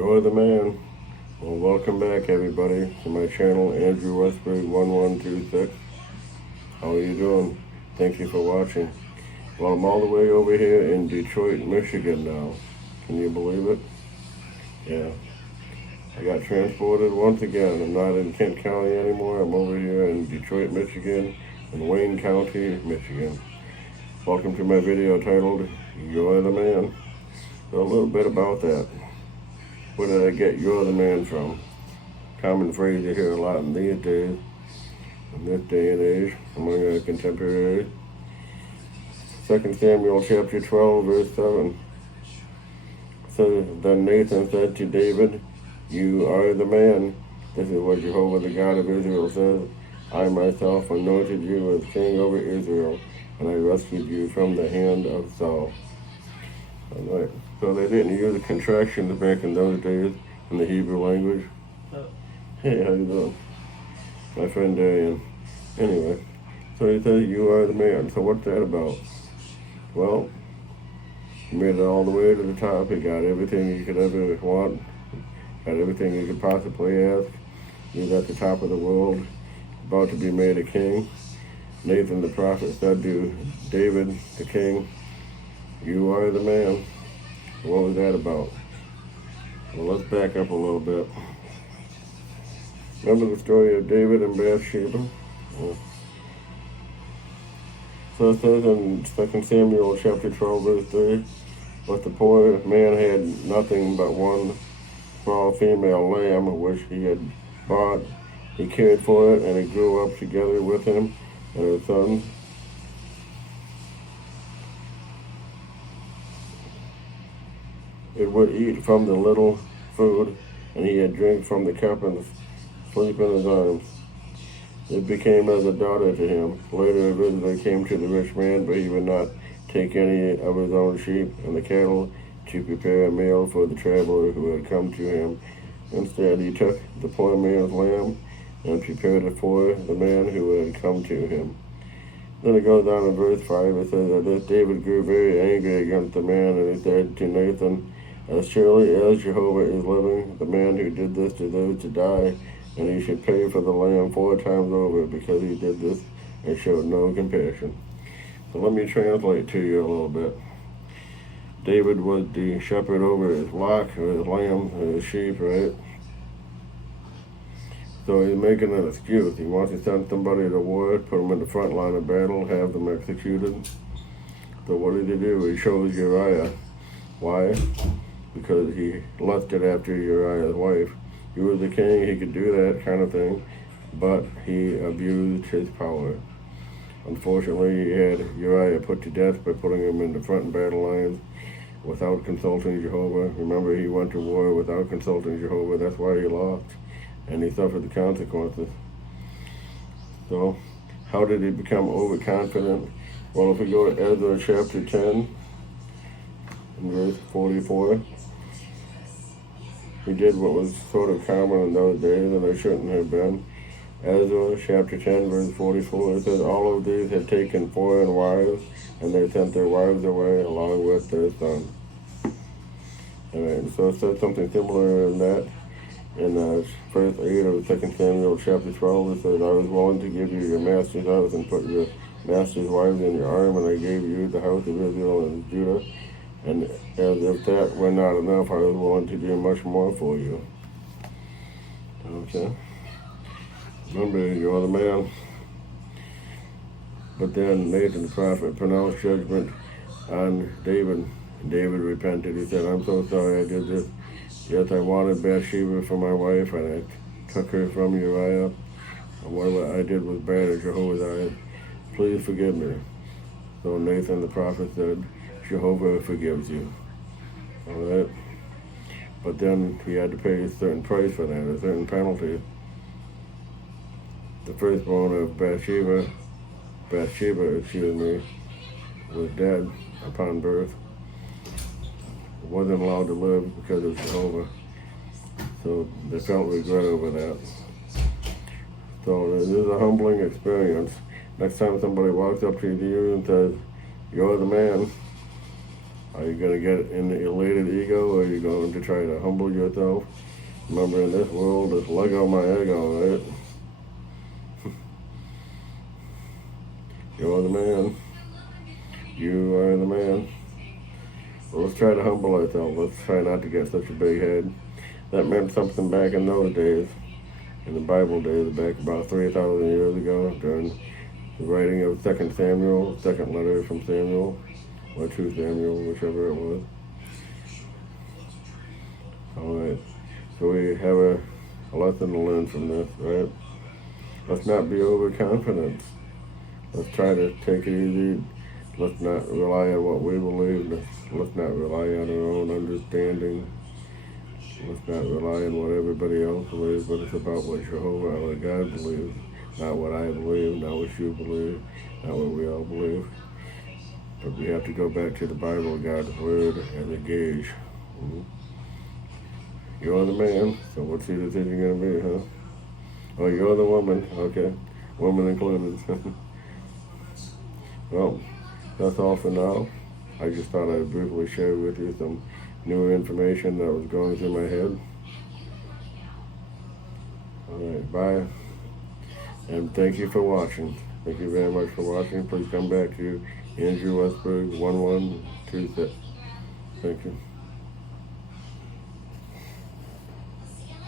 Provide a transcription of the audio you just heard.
You're the man. Well, welcome back, everybody, to my channel, Andrew Westberg 1126. How are you doing? Thank you for watching. Well, I'm all the way over here in Detroit, Michigan now. Can you believe it? Yeah. I got transported once again. I'm not in Kent County anymore. I'm over here in Detroit, Michigan, in Wayne County, Michigan. Welcome to my video titled, You're the Man. So a little bit about that. Where did I get "you're the man" from? Common phrase you hear a lot in these days, in this day and age, among our contemporaries. 2 Samuel chapter 12, verse 7 says, Then Nathan said to David, You are the man. This is what Jehovah, the God of Israel, says. I myself anointed you as king over Israel, and I rescued you from the hand of Saul. All right. So they didn't use the contractions back in those days in the Hebrew language. Oh. Hey, how you doing? My friend Darian. Anyway, so he says, You are the man. So what's that about? Well, he made it all the way to the top. He got everything he could ever want. Got everything he could possibly ask. He was at the top of the world, about to be made a king. Nathan the prophet said to David, the king, You are the man. What was that about? Well, let's back up a little bit. Remember the story of David and Bathsheba? Yeah. So it says in 2 Samuel chapter 12, verse 3, But the poor man had nothing but one small female lamb which he had bought. He cared for it, and it grew up together with him and her sons. It would eat from the little food, and he had drink from the cup and sleep in his arms. It became as a daughter to him. Later a visitor came to the rich man, but he would not take any of his own sheep and the cattle to prepare a meal for the traveler who had come to him. Instead, he took the poor man's lamb and prepared it for the man who had come to him. Then it goes on in verse 5, it says that this David grew very angry against the man, and he said to Nathan, As surely as Jehovah is living, the man who did this deserves to die, and he should pay for the lamb 4 times over, because he did this and showed no compassion. So let me translate to you a little bit. David was the shepherd over his flock, or his lambs, or his sheep, right? So he's making an excuse. He wants to send somebody to war, put them in the front line of battle, have them executed. So what did he do? He chose Uriah. Why? Because he lusted after Uriah's wife. He was the king, he could do that kind of thing, but he abused his power. Unfortunately, he had Uriah put to death by putting him in the front battle lines without consulting Jehovah. Remember, he went to war without consulting Jehovah. That's why he lost, and he suffered the consequences. So, how did he become overconfident? Well, if we go to Ezra chapter 10, in verse 44, he did what was sort of common in those days, and it shouldn't have been. Ezra chapter 10, verse 44, it says, All of these had taken foreign wives, and they sent their wives away along with their sons. And so it says something similar in that. In verse 8 of 2 Samuel chapter 12, it says, I was willing to give you your master's house and put your master's wives in your arm, and I gave you the house of Israel and Judah. And as if that were not enough, I was willing to do much more for you. Okay. Remember, you're the man. But then Nathan the prophet pronounced judgment on David. David repented. He said, I'm so sorry I did this. Yes, I wanted Bathsheba for my wife, and I took her from Uriah. And what I did was bad in Jehovah's eyes. Please forgive me. So Nathan the prophet said, Jehovah forgives you. All right? But then he had to pay a certain price for that, a certain penalty. The firstborn of Bathsheba, was dead upon birth. Wasn't allowed to live because of Jehovah. So they felt regret over that. So this is a humbling experience. Next time somebody walks up to you and says, You're the man, Are you going to get in the elated ego, or are you going to try to humble yourself? Remember, in this world, it's Lego my ego, right? You're the man. You are the man. Well, let's try to humble ourselves. Let's try not to get such a big head. That meant something back in those days, in the Bible days, back about 3,000 years ago, during the writing of 2 Samuel, second letter from Samuel, or 2 Samuel, whichever it was. All right. So we have a lesson to learn from this, right? Let's not be overconfident. Let's try to take it easy. Let's not rely on what we believe. Let's not rely on our own understanding. Let's not rely on what everybody else believes, but it's about what Jehovah, what God believes, not what I believe, not what you believe, not what we all believe. But we have to go back to the Bible, God's Word, as a gauge. Mm-hmm. You're the man, so what's your decision going to be, huh? Oh, you're the woman. Okay. Woman included. Well, that's all for now. I just thought I'd briefly share with you some new information that was going through my head. All right, bye. And thank you for watching. Thank you very much for watching. Please come back to Andrew Westberg 1126. Thank you.